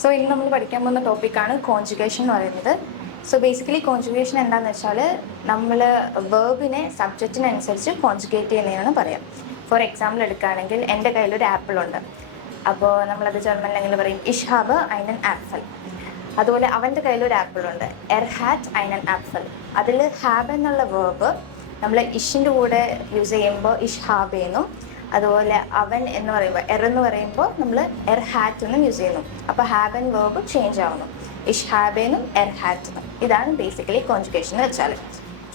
So ഇന്ന് നമ്മൾ പഠിക്കാൻ പോകുന്ന ടോപ്പിക്കാണ് കോൺജുഗേഷൻ എന്ന് പറയുന്നത്. സോ ബേസിക്കലി കോൺജുഗേഷൻ എന്താണെന്ന് വെച്ചാൽ നമ്മൾ വേർബിനെ സബ്ജക്റ്റിനനുസരിച്ച് കോൺജുഗേറ്റ് ചെയ്യുന്നതാണ് പറയാം. ഫോർ എക്സാമ്പിൾ എടുക്കുകയാണെങ്കിൽ എൻ്റെ കയ്യിലൊരു ആപ്പിൾ ഉണ്ട്. അപ്പോൾ നമ്മളത് ജർമ്മനിലെങ്കിൽ പറയും ഇഷ് ഹാബ് ഐനൻ ആപ്പിൾ. അതുപോലെ അവൻ്റെ കയ്യിലൊരു ആപ്പിൾ ഉണ്ട്, എർ ഹാറ്റ് ഐനൻ ആപ്പിൾ. അതിൽ ഹാബ് എന്നുള്ള വേർബ് നമ്മൾ ഇഷിൻ്റെ കൂടെ യൂസ് ചെയ്യുമ്പോൾ ഇഷ് ഹാബ് എന്നും, അതുപോലെ അവൻ എന്ന് പറയുമ്പോൾ എർ എന്ന് പറയുമ്പോൾ നമ്മൾ എർ ഹാറ്റ് എന്നും യൂസ് ചെയ്യുന്നു. അപ്പോൾ ഹാബ് ആൻഡ് വേർബ് ചേഞ്ച് ആവുന്നു, ഇഷ് ഹാബേനും എർ ഹാറ്റെന്നും. ഇതാണ് ബേസിക്കലി കോൺജുഗേഷൻ എന്ന് വെച്ചാൽ.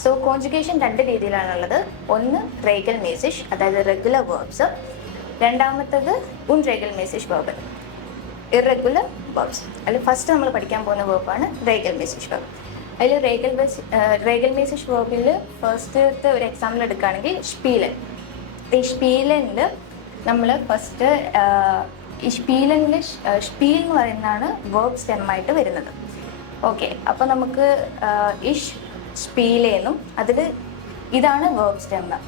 സോ കോൺജുഗേഷൻ രണ്ട് രീതിയിലാണുള്ളത്. ഒന്ന് റേഗൽ മേസിഷ്, അതായത് റെഗുലർ വേർബ്സ്. രണ്ടാമത്തത് റേഗൽ മേസിഷ് വേർബ്, ഇറഗുലർ വേർബ്സ്. അതിൽ ഫസ്റ്റ് നമ്മൾ പഠിക്കാൻ പോകുന്ന വേർബാണ് റേഗൽ മേസിഷ് വേർബ്. അതിൽ റേഗൽ മേസിഷ് വേർബിൽ ഫസ്റ്റത്തെ ഒരു എക്സാമ്പിൾ എടുക്കുകയാണെങ്കിൽ ഷ്പീലൻ. ഈ ഷ്പീലനിൽ നമ്മൾ ഫസ്റ്റ് ഷ്പീലനിൽ ഷ്പീൽ എന്ന് പറയുന്നതാണ് വേർബ് സ്റ്റെമ്മായിട്ട് വരുന്നത്. ഓക്കെ, അപ്പോൾ നമുക്ക് ഇഷ് സ്പീലെന്നും അതിൽ ഇതാണ് വേർബ് സ്റ്റെമ്മ്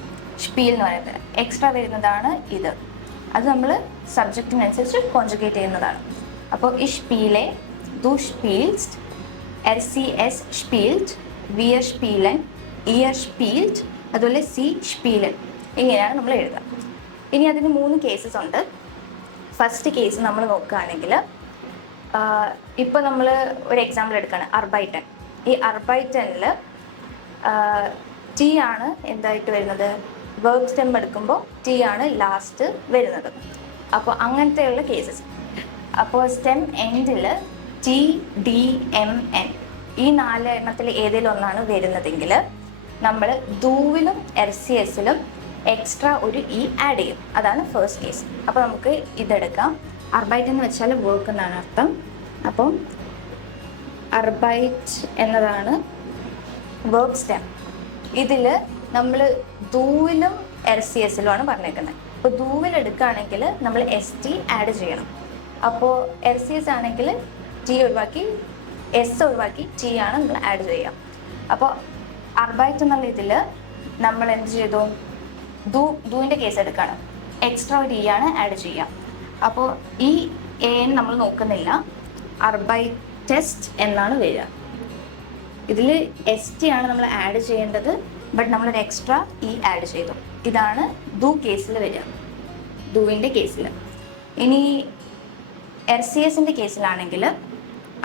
ഷ്പീൽ എന്ന് പറയുന്നത്. എക്സ്ട്രാ വരുന്നതാണ് ഇത്. അത് നമ്മൾ സബ്ജക്റ്റിനനുസരിച്ച് കോൺജുഗേറ്റ് ചെയ്യുന്നതാണ്. അപ്പോൾ ഇഷ് സ്പീലെ, ദു സ്പീൽസ്റ്റ്, എർ സി എസ് സ്പീൽഡ്, വിയർ സ്പീലൻ, ഇയർ സ്പീൽഡ്, അതുപോലെ സി സ്പീലൻ. ഇങ്ങനെയാണ് നമ്മൾ എഴുതുക. ഇനി അതിന് 3 കേസസ് ഉണ്ട്. ഫസ്റ്റ് കേസ് നമ്മൾ നോക്കുകയാണെങ്കിൽ ഇപ്പോൾ നമ്മൾ ഒരു എക്സാമ്പിൾ എടുക്കുകയാണ്, അർബൈറ്റൻ. ഈ അർബൈറ്റനിൽ ടി ആണ് എന്തായിട്ട് വരുന്നത്, വേർബ് സ്റ്റെം എടുക്കുമ്പോൾ ടി ആണ് ലാസ്റ്റ് വരുന്നത്. അപ്പോൾ അങ്ങനത്തെയുള്ള കേസസ്. അപ്പോൾ സ്റ്റെം എൻഡിൽ ടി, ഡി, എം, എൻ ഈ 4 എണ്ണത്തിൽ ഏതെങ്കിലും ഒന്നാണ് വരുന്നതെങ്കിൽ നമ്മൾ ദൂവിലും എർ സി എസിലും എക്സ്ട്രാ ഒരു ഇ ആഡ് ചെയ്യും. അതാണ് ഫസ്റ്റ് കേസ്. അപ്പോൾ നമുക്ക് ഇതെടുക്കാം. അർബൈറ്റ് എന്ന് വെച്ചാൽ വർക്ക് എന്നാണ് അർത്ഥം. അപ്പം അർബൈറ്റ് എന്നതാണ് വേർബ് സ്റ്റെം. ഇതിൽ നമ്മൾ ദൂവിലും എർ സി എസിലുമാണ് പറഞ്ഞേക്കുന്നത്. അപ്പോൾ ദൂവിൽ എടുക്കുകയാണെങ്കിൽ നമ്മൾ എസ് ടി ആഡ് ചെയ്യണം. അപ്പോൾ എർ സി എസ് ആണെങ്കിൽ ടി ഒഴിവാക്കി എസ് ഒഴിവാക്കി ടി ആണ് നമ്മൾ ആഡ് ചെയ്യുക. അപ്പോൾ അർബൈറ്റ് എന്നുള്ള ഇതിൽ നമ്മൾ എന്ത് ചെയ്തു, ദൂവിൻ്റെ കേസ് എടുക്കുകയാണ്, എക്സ്ട്രാ ഒരു ഇ ആണ് ആഡ് ചെയ്യുക. അപ്പോൾ ഈ എൻ നമ്മൾ നോക്കുന്നില്ല, അർബൈറ്റസ്റ്റ് എന്നാണ് വരിക. ഇതിൽ എസ് ടി ആണ് നമ്മൾ ആഡ് ചെയ്യേണ്ടത്, ബട്ട് നമ്മളൊരു എക്സ്ട്രാ ഇ ആഡ് ചെയ്തു. ഇതാണ് ദു കേസിൽ വരിക, ദുവിൻ്റെ കേസിൽ. ഇനി എർ സി എസിൻ്റെ കേസിലാണെങ്കിൽ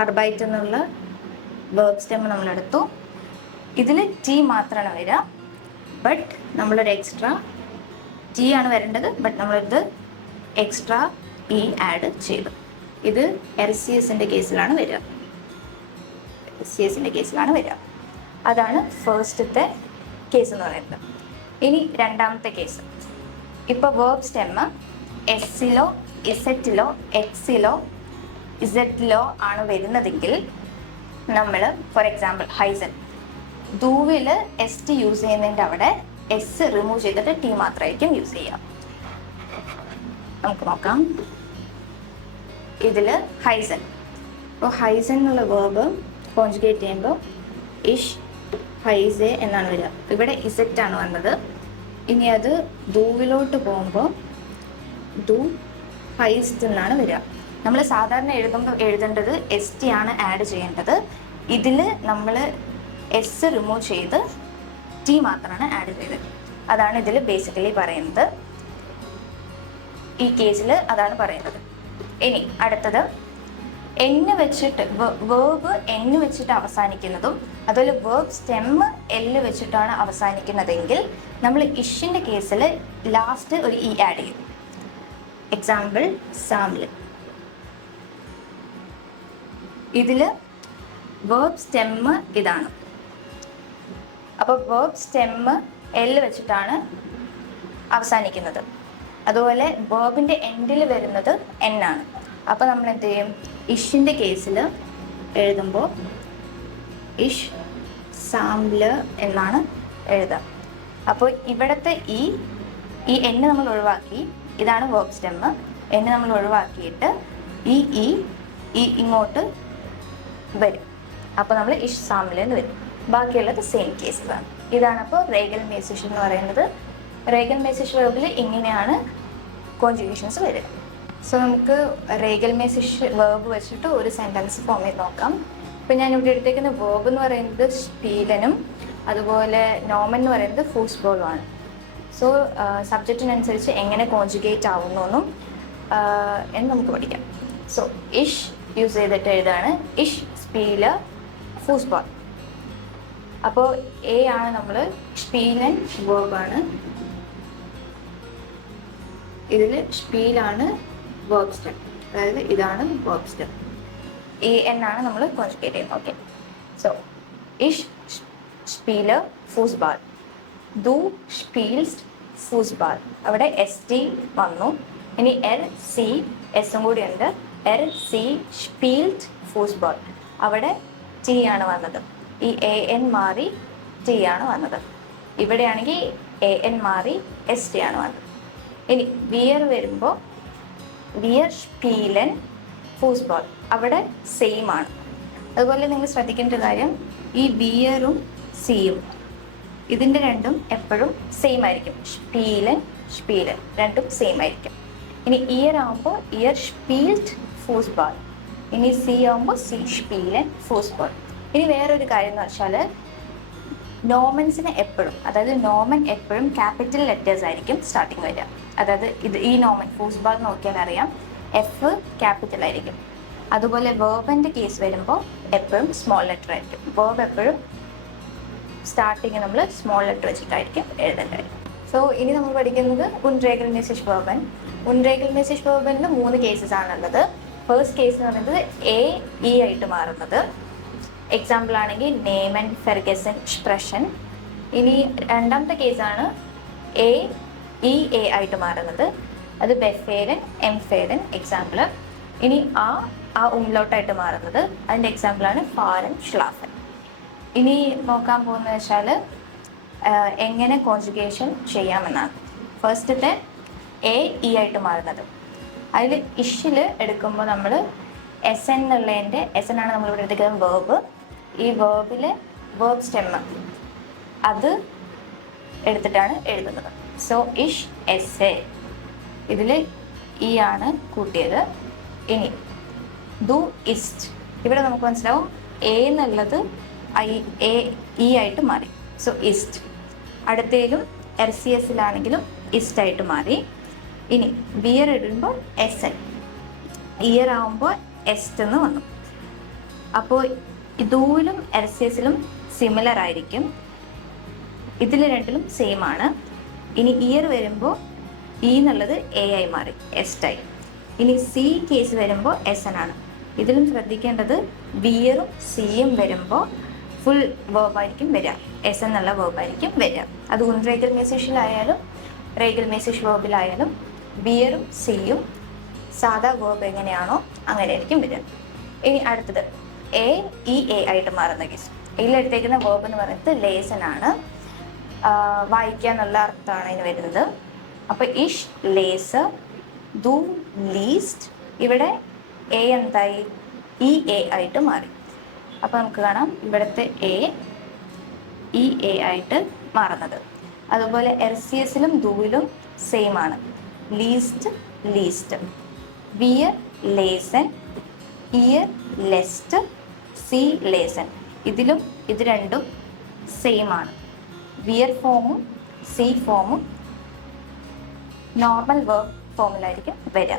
അർബൈറ്റ് എന്നുള്ള വേർബ് സ്റ്റെം നമ്മളെടുത്തു. ഇതിൽ ടി മാത്രമാണ് വരിക, ബട്ട് നമ്മളൊരു എക്സ്ട്രാ ടി ആണ് വരേണ്ടത്, ബട്ട് നമ്മളിത് എക്സ്ട്രാ ഇ ആഡ് ചെയ്തു. ഇത് എർ സി എസിൻ്റെ കേസിലാണ് വരിക, അതാണ് ഫസ്റ്റത്തെ കേസ് എന്ന് പറയുന്നത്. ഇനി രണ്ടാമത്തെ കേസ്. ഇപ്പോൾ വേർബ് സ്റ്റെമ്മ് എസ്സിലോ ഇസറ്റിലോ എക്സിലോ ഇസറ്റിലോ ആണ് വരുന്നതെങ്കിൽ നമ്മൾ ഫോർ എക്സാമ്പിൾ ഹൈസൻ, ദൂവിൽ എസ് ടി യൂസ് ചെയ്യുന്നതിൻ്റെ അവിടെ എസ് റിമൂവ് ചെയ്തിട്ട് ടി മാത്രമായിരിക്കും യൂസ് ചെയ്യുക. നമുക്ക് നോക്കാം. ഇതിൽ ഹൈസൻ, അപ്പോൾ ഹൈസൻ എന്നുള്ള വേർബ് കോൺജുഗേറ്റ് ചെയ്യുമ്പോൾ ഇഷ് ഹൈസെ എന്നാണ് വരിക. ഇവിടെ ഇസറ്റ് ആണ് വന്നത്. ഇനി അത് ദൂവിലോട്ട് പോകുമ്പോൾ ദു ഹൈസ്റ്റ് എന്നാണ് വരിക. നമ്മൾ സാധാരണ എഴുതേണ്ടത് എസ് ടി ആണ് ആഡ് ചെയ്യേണ്ടത്. ഇതിൽ നമ്മൾ എസ് റിമൂവ് ചെയ്ത് ടി മാത്രമാണ് ആഡ് ചെയ്തത്. അതാണ് ഇതിൽ ബേസിക്കലി പറയുന്നത്. ഈ കേസിൽ അതാണ് പറയുന്നത്. ഇനി അടുത്തത് എന്ന് വെച്ചിട്ട് വേർബ് എന്ന് വെച്ചിട്ട് അവസാനിക്കുന്നതും അതുപോലെ വേർബ് സ്റ്റെമ്മ് എല്ല് വെച്ചിട്ടാണ് അവസാനിക്കുന്നതെങ്കിൽ നമ്മൾ ഇഷിൻ്റെ കേസിൽ ലാസ്റ്റ് ഒരു ഇ ആഡ് ചെയ്യും. Example sample. ഇതിൽ വേർബ് സ്റ്റെമ്മ് ഇതാണ്. അപ്പോൾ വേർബ് സ്റ്റെമ്മ് എല്ല് വെച്ചിട്ടാണ് അവസാനിക്കുന്നത്. അതുപോലെ വേർബിൻ്റെ എൻഡിൽ വരുന്നത് എൻ ആണ്. അപ്പോൾ നമ്മൾ എന്ത് ചെയ്യും, ഇഷിൻ്റെ കേസിൽ എഴുതുമ്പോൾ ഇഷ് സാമ്പിൾ എന്നാണ് എഴുതുക. അപ്പോൾ ഇവിടുത്തെ ഈ എന്നെ നമ്മൾ ഒഴിവാക്കി, ഇതാണ് വേർബ് സ്റ്റെമ്മ്. എന്നെ നമ്മൾ ഒഴിവാക്കിയിട്ട് ഈ ഇങ്ങോട്ട് വരും. അപ്പോൾ നമ്മൾ ഇഷ് സാമ്പിൾ എന്ന് വരും. ബാക്കിയുള്ളത് സെയിം കേസുകളാണ്. ഇതാണ് അപ്പോൾ റേഗൽ മേസിഷ് എന്ന് പറയുന്നത്. റേഗൽ മേസിഷ് വേർബിൽ ഇങ്ങനെയാണ് കോൺജുഗേഷൻസ് വരിക. സോ നമുക്ക് റേഗൽ മെസിഷ് വേർബ് വെച്ചിട്ട് ഒരു സെൻറ്റൻസ് ഫോം ചെയ്ത് നോക്കാം. ഇപ്പം ഞാൻ ഇവിടെ എടുത്തേക്കുന്ന വേർബ് എന്ന് പറയുന്നത് സ്പീലനും അതുപോലെ നോമൻ എന്ന് പറയുന്നത് ഫൂസ്ബോളുമാണ്. സോ സബ്ജക്റ്റിനനുസരിച്ച് എങ്ങനെ കോൺജുഗേറ്റ് ആവുന്നു എന്ന് നമുക്ക് പഠിക്കാം. സോ ഇഷ് യൂസ് ചെയ്തിട്ട് എഴുതാണ് ഇഷ് സ്പീലർ ഫൂസ്ബോൾ. അപ്പോൾ എ ആണ് നമ്മൾ സ്പീലൻ വേർബാണ്, ഇതിൽ സ്പീലാണ് വേർബ് സ്റ്റെം, അതായത് ഇതാണ് വേർബ് സ്റ്റെം. എ എൻ ആണ് നമ്മൾ കോൺജുഗേറ്റ് ചെയ്യുന്നത്. ഓക്കെ, സോ ഇഷ് സ്പീലർ ഫൂസ്ബാൾ, ദു സ്പീൽസ്റ്റ് ഫൂസ്ബാൾ, അവിടെ എസ് ടി വന്നു. ഇനി എർ സി എസും കൂടി ഉണ്ട്, എർ സി സ്പീൽഡ് ഫൂസ്ബാൾ, അവിടെ ടി ആണ് വന്നത്. ഈ എ എൻ മാറി ടി ആണ് വന്നത്. ഇവിടെയാണെങ്കിൽ എ എൻ മാറി എസ് ടി ആണ് വന്നത്. ഇനി വിയർ വരുമ്പോൾ വിയർ സ്പീലൻ ഫൂസ്ബോൾ, അവിടെ സെയിം ആണ്. അതുപോലെ നിങ്ങൾ ശ്രദ്ധിക്കേണ്ട കാര്യം, ഈ വിയറും സിയും ഇതിൻ്റെ രണ്ടും എപ്പോഴും സെയിം ആയിരിക്കും. സ്പീലൻ സ്പീലൻ രണ്ടും സെയിം ആയിരിക്കും. ഇനി ഇയർ ആകുമ്പോൾ ഇയർ സ്പീൽഡ് ഫൂസ്ബോൾ, ഇനി സി ആകുമ്പോൾ സി സ്പീലൻ ഫൂസ്ബോൾ. ഇനി വേറൊരു കാര്യം എന്ന് വെച്ചാൽ നോമൻസിന് എപ്പോഴും, അതായത് നോമൻ എപ്പോഴും ക്യാപിറ്റൽ ലെറ്റേഴ്സ് ആയിരിക്കും സ്റ്റാർട്ടിങ് വരിക. അതായത് ഈ നോമൻ ഫൂസ്ബോൾ നോക്കിയാൽ അറിയാം, എഫ് ക്യാപിറ്റൽ ആയിരിക്കും. അതുപോലെ വേർബിൻ്റെ കേസ് വരുമ്പോൾ എപ്പോഴും സ്മോൾ ലെറ്റർ ആയിരിക്കും. വേർബ് എപ്പോഴും സ്റ്റാർട്ടിങ് നമ്മൾ സ്മോൾ ലെറ്റർ വെച്ചിട്ടായിരിക്കും എഴുതേണ്ടത്. സോ ഇനി നമ്മൾ പഠിക്കുന്നത് ഉൻറേഗൽമെസിഷ് വേർബൻ. ഉൻറേഗൽമെസിഷ് വേർബനിൽ 3 കേസസ് ആണുള്ളത്. ഫസ്റ്റ് കേസ് എന്ന് പറയുന്നത് എ ഇ ആയിട്ട് മാറുന്നത്. എക്സാമ്പിൾ ആണെങ്കിൽ നെയ്മൻ, ഫെർഗസൻ, സ്പ്രഷൻ. ഇനി രണ്ടാമത്തെ കേസാണ് എ ഇ എ ആയിട്ട് മാറുന്നത്, അത് ബെഫേരൻ, എംഫേരൻ എക്സാമ്പിൾ. ഇനി ആ ഉംലൗട്ടായിട്ട് മാറുന്നത്, അതിൻ്റെ എക്സാമ്പിളാണ് ഫാരൻ, ഷ്ലാഫൻ. ഇനി നോക്കാൻ പോകുന്നത് വെച്ചാൽ എങ്ങനെ കോൺജുഗേഷൻ ചെയ്യാമെന്നാണ്. ഫസ്റ്റത്തെ എ ഇ ആയിട്ട് മാറുന്നത്, അതിൽ ഇഷിൽ എടുക്കുമ്പോൾ നമ്മൾ എസ് എൻ എന്നുള്ളതിൻ്റെ എസ് എൻ ആണ് നമ്മളിവിടെ എടുക്കുന്നത് വേർബ്. ഈ വേർബിലെ വേർബ് സ്റ്റെമ്മ് അത് എടുത്തിട്ടാണ് എഴുതുന്നത്. സോ ഇഷ് എസ് എ, ഇതിൽ ഇ ആണ് കൂട്ടിയത്. ഇനി ദു ഇസ്റ്റ്, ഇവിടെ നമുക്ക് മനസ്സിലാവും എ എന്നുള്ളത് എ ഇ ആയിട്ട് മാറി. So est. അടുത്തതിലും എർ സി എസിലാണെങ്കിലും ഇസ്റ്റ് ആയിട്ട് മാറി. ഇനി വിയർ ഇടുമ്പോൾ എസ് എൻ, ഇയർ ആവുമ്പോൾ എസ്റ്റ് എന്ന് വന്നു. അപ്പോൾ ഇതുവിലും എർ സി എസിലും സിമിലർ ആയിരിക്കും, ഇതിൽ രണ്ടിലും സെയിം ആണ്. ഇനി ഇയർ വരുമ്പോൾ ഇ എന്നുള്ളത് എ ആയി മാറി, എസ്റ്റായി. ഇനി സി കേസ് വരുമ്പോൾ എസ് എൻ ആണ്. ഇതിലും ശ്രദ്ധിക്കേണ്ടത് വിയറും സിയും വരുമ്പോൾ ഫുൾ വേർബായിരിക്കും വരിക, എസ് എന്നുള്ള വേർബായിരിക്കും വരിക. അത് ഉൻറേഗൽ മെസിഷിലായാലും റേഗൽ മെസിഷ് വേർബിലായാലും വിയറും സിയും സാധാ വേർബ് എങ്ങനെയാണോ അങ്ങനെ ആയിരിക്കും വരിക. ഇനി അടുത്തത് എ ഇ എ ആയിട്ട് മാറുന്ന കേസ്. ഇതിലെടുത്തേക്കുന്ന വേർബ് എന്ന് പറയുന്നത് ലേസൺ ആണ്, വായിക്കുക എന്നുള്ള അർത്ഥമാണ് ഇതിന് വരുന്നത്. അപ്പോൾ ഇഷ് ലേസർ, ദു ലീസ്റ്റ്, ഇവിടെ എ എന്തായി ഇ എ ആയിട്ട് മാറി. അപ്പോൾ നമുക്ക് കാണാം ഇവിടുത്തെ എ ഇ എ ആയിട്ട് മാറുന്നത്. അതുപോലെ എർ സി എസിലും ദൂവിലും സെയിം ആണ്, ലീസ്റ്റ് ലീസ്റ്റ്, വിയർ ലേസൻ, ഇയർ ലെസ്റ്റ്, സി ലേസൻ. ഇതിലും ഇത് രണ്ടും സെയിം ആണ്. വിയർ ഫോമും സി ഫോമും നോർമൽ വേർബ് ഫോമിലായിരിക്കും വരിക,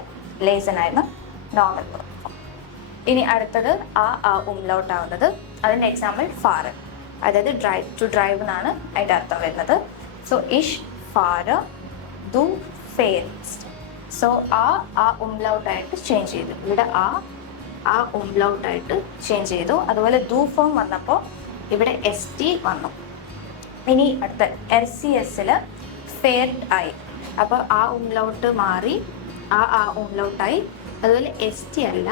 ലേസൻ ആയിരുന്ന നോർമൽ വേർബ് ഫോം. ഇനി അടുത്തത് ആ ഉംലൗട്ട് ആവുന്നത്, അതിൻ്റെ എക്സാമ്പിൾ ഫാറർ, അതായത് ഡ്രൈവ്, ടു ഡ്രൈവ് എന്നാണ് അതിൻ്റെ അർത്ഥം വരുന്നത്. സോ ഇഷ് ഫാറർ, ദു ഫെയർസ്റ്റ്. സോ ആ ഉംലൗട്ടായിട്ട് ചേഞ്ച് ചെയ്തു. ഇവിടെ ആ ഉംലൗട്ടായിട്ട് ചേഞ്ച് ചെയ്തു. അതുപോലെ ദു ഫോം വന്നപ്പോൾ ഇവിടെ എസ് ടി വന്നു. ഇനി അടുത്ത എർ സി എസിൽ ഫെയർഡ് ആയി, അപ്പോൾ ആ ഉംലൗട്ട് മാറി ആ ഉംലൗട്ടായി. അതുപോലെ എസ് ടി അല്ല,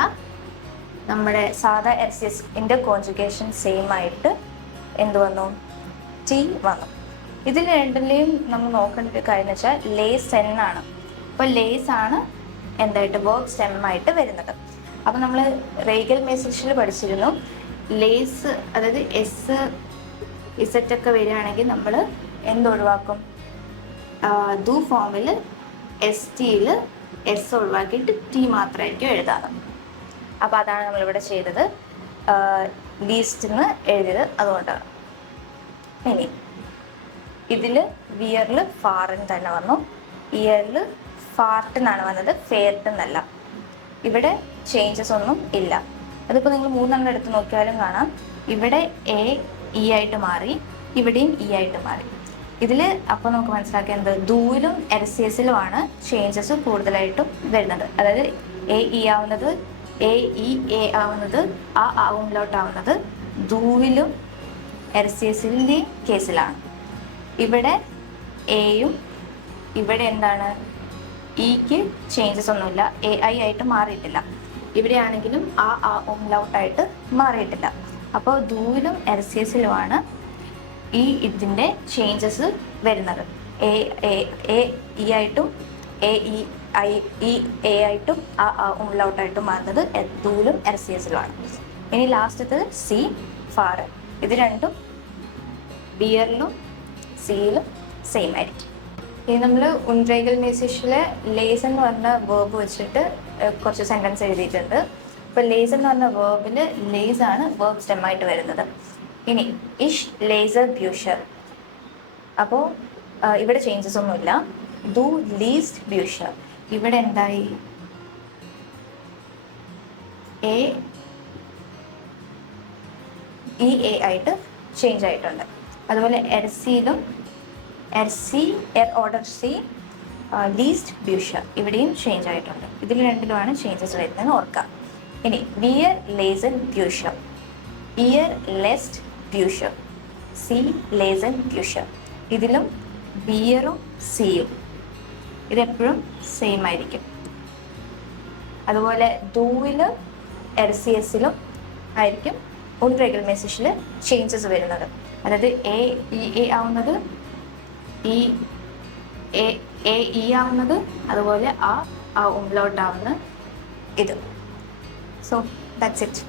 നമ്മുടെ സാധാ എർ സി എസിൻ്റെ കോൺജുഗേഷൻ സെയിം ആയിട്ട് എന്ത് വന്നു, ടി വന്നു. ഇതിൽ രണ്ടിലെയും നമ്മൾ നോക്കേണ്ട ഒരു കാര്യം എന്ന് വെച്ചാൽ ലേസ് എന്നാണ്. അപ്പോൾ ലേസ് ആണ് എന്തായിട്ട് വേർബ് സ്റ്റെമ്മായിട്ട് വരുന്നത്. അപ്പോൾ നമ്മൾ റേഗൽ മെസിഷിൽ പഠിച്ചിരുന്നു, ലേസ് അതായത് എസ് ഇസറ്റ് ഒക്കെ വരികയാണെങ്കിൽ നമ്മൾ എന്തൊഴിവാക്കും, ദു ഫോമിൽ എസ് ടിയിൽ എസ് ഒഴിവാക്കിയിട്ട് ടി മാത്രമായിരിക്കും എഴുതാറ്. അപ്പോൾ അതാണ് നമ്മളിവിടെ ചെയ്തത്, ലീസ്റ്റ് എന്ന് എഴുതിയത് അതുകൊണ്ടാണ്. ഇനി ഇതിൽ വിയറിൽ ഫാറിൻ തന്നെ വന്നു, ഇയറിൽ ഫാർട്ട് എന്നാണ് വന്നത്, ഫെയർട്ട് എന്നല്ല. ഇവിടെ ചേഞ്ചസ് ഒന്നും ഇല്ല. അതിപ്പോൾ നിങ്ങൾ 3 എടുത്ത് നോക്കിയാലും കാണാം, ഇവിടെ എ ഇ ആയിട്ട് മാറി, ഇവിടെയും ഇ ആയിട്ട് മാറി. ഇതിൽ അപ്പോൾ നമുക്ക് മനസ്സിലാക്കിയത് ദൂയിലും LCSലുമാണ് ചേഞ്ചസ് കൂടുതലായിട്ടും വരുന്നത്. അതായത് എ ഇ ആവുന്നത്, എ ഇ എ ആവുന്നത്, ആ ഉംലൗട്ടാവുന്നത് ദൂവിലും LCSലിൻ്റെയും കേസിലാണ്. ഇവിടെ എയും ഇവിടെ എന്താണ് ഇക്ക് ചേഞ്ചസ് ഒന്നുമില്ല, എ ഐ ആയിട്ട് മാറിയിട്ടില്ല. ഇവിടെയാണെങ്കിലും ആ ഉംലൗട്ടായിട്ട് മാറിയിട്ടില്ല. അപ്പോൾ ദൂവിലും LCSലുമാണ് ഈ ഇതിൻ്റെ ചേഞ്ചസ് വരുന്നത്. എ ഇ ആയിട്ടും A E I E A ആയിട്ടും ആ ഉംലൗട്ടായിട്ടും മാറുന്നത് ദൂവിലും LCSലുമാണ്. ഇനി ലാസ്റ്റത്തെ സി ഫാർ, ഇത് രണ്ടും ബിയറിലും സിയിലും സെയിം ആയിരിക്കും. ഇനി നമ്മൾ ഉൺറൈഗൽമേസിഷിലെ ലേസ് എന്ന് പറഞ്ഞ വേർബ് വെച്ചിട്ട് കുറച്ച് സെൻറ്റൻസ് എഴുതിയിട്ടുണ്ട്. ഇപ്പോൾ ലേസ് എന്ന് പറഞ്ഞ വേർബിൽ ലേസ് ആണ് വേർബ് സ്റ്റെമ്മായിട്ട് വരുന്നത്. ഇനി ഇഷ് ലേസർ ബ്യൂഷർ, അപ്പോൾ ഇവിടെ ചേഞ്ചസ് ഒന്നുമില്ല. ദു ലീസ്റ്റ് ബ്യൂഷർ, ഇവിടെ എന്തായി എ ഇ എ ആയിട്ട് ചേഞ്ച് ആയിട്ടുണ്ട്. അതുപോലെ എർസിയിലും എർസി ഓർഡർ സി ലീസ്റ്റ് ബ്യൂഷർ, ഇവിടെയും ചേഞ്ച് ആയിട്ടുണ്ട്. ഇതിൽ രണ്ടിലുമാണ് ചേഞ്ചസ് വരുന്നതെന്ന് ഓർക്കാം. ഇനി വിയർ ലേസൻ ബ്യൂഷർ, ഇയർ ലെസ്റ്റ് ബ്യൂഷർ, സി ലേസൻ ബ്യൂഷർ, ഇതിലും ബിയറും സിയും ഇതെപ്പോഴും സെയിം ആയിരിക്കും. അതുപോലെ ദൂവിലും LCSലും ആയിരിക്കും ഉൺറൈഗൽമേസിഷിൽ ചേഞ്ചസ് വരുന്നത്. അതായത് എ ഇ എ ആവുന്നത് എ ഇ ആവുന്നത്, അതുപോലെ ആ ഉംലൗട്ട് ആവുന്നത് ഇത്. So that's it.